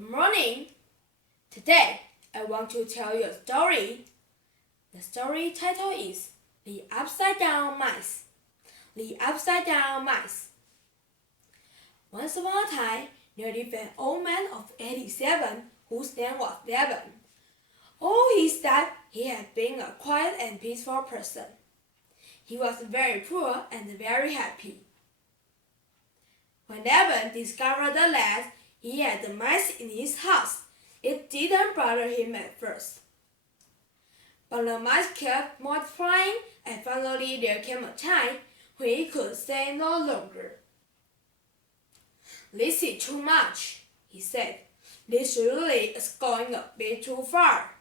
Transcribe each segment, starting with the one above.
Good morning. Today, I want to tell you a story. The story title is The Upside Down Mice. The Upside Down Mice. Once upon a time, there lived an old man of 87 whose name was Devon. All his life, he had been a quiet and peaceful person. He was very poor and very happy. When Devon discovered that he had the mice in his house, it didn't bother him at first. But the mice kept multiplying, and finally there came a time when he could say no longer. "This is too much," he said. "This really is going a bit too far."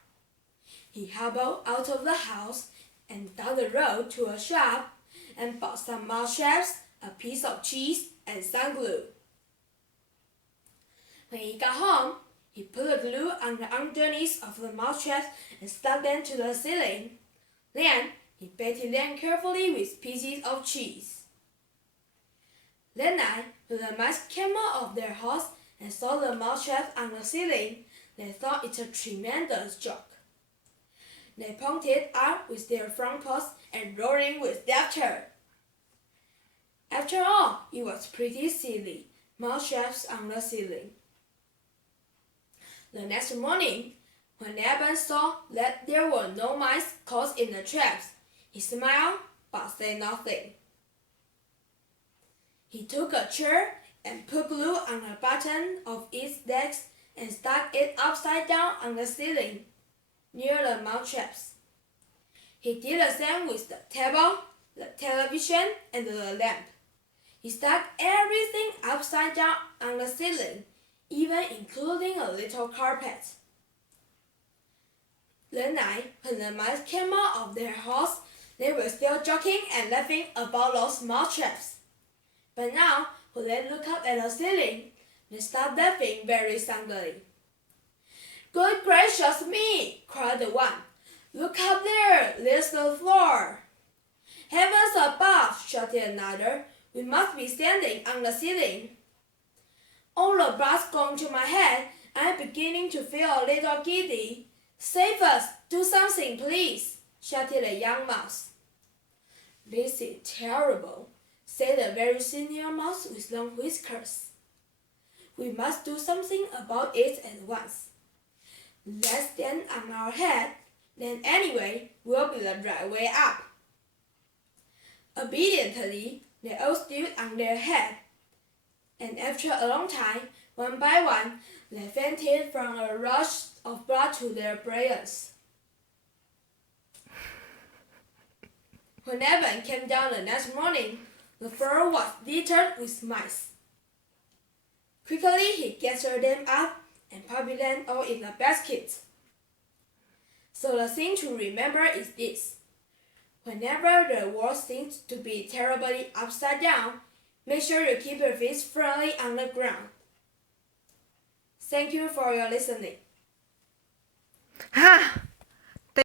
He hobbled out of the house and down the road to a shop and bought some mouse traps, a piece of cheese, and some glue. When he got home, he put the glue on the underneath of the mouse traps and stuck them to the ceiling. Then he baited them carefully with pieces of cheese. That night, when the mice came out of their house and saw the mouse traps on the ceiling, they thought it a tremendous joke. They pointed out with their front paws and roaring with laughter. After all, it was pretty silly, mouse traps on the ceiling. The next morning, when Devon saw that there were no mice caught in the traps, he smiled but said nothing. He took a chair and put glue on the bottom of its legs and stuck it upside down on the ceiling, near the mouse traps. He did the same with the table, the television, and the lamp. He stuck everything upside down on the ceiling, even including a little carpet. That night, when the mice came out of their house, they were still joking and laughing about those mouse traps. But now, when they looked up at the ceiling, they stopped laughing very suddenly. "Good gracious me!" cried the one. "Look up there! There's the floor!" "Heavens above!" shouted another. "We must be standing on the ceiling." "All the blood's going to my head. I'm beginning to feel a little giddy." "Save us! Do something, please!" shouted a young mouse. "This is terrible," said a very senior mouse with long whiskers. "We must do something about it at once. Let's stand on our head, then anyway will be the right way up." Obediently, they all stood on their head, and after a long time, one by one, they fainted from a rush of blood to their brains. When Devon came down the next morning, the floor was littered with mice. Quickly he gathered them up and piled them all in a basket. So the thing to remember is this: whenever the world seems to be terribly upside down, make sure you keep your feet firmly on the ground. Thank you for your listening. 哈。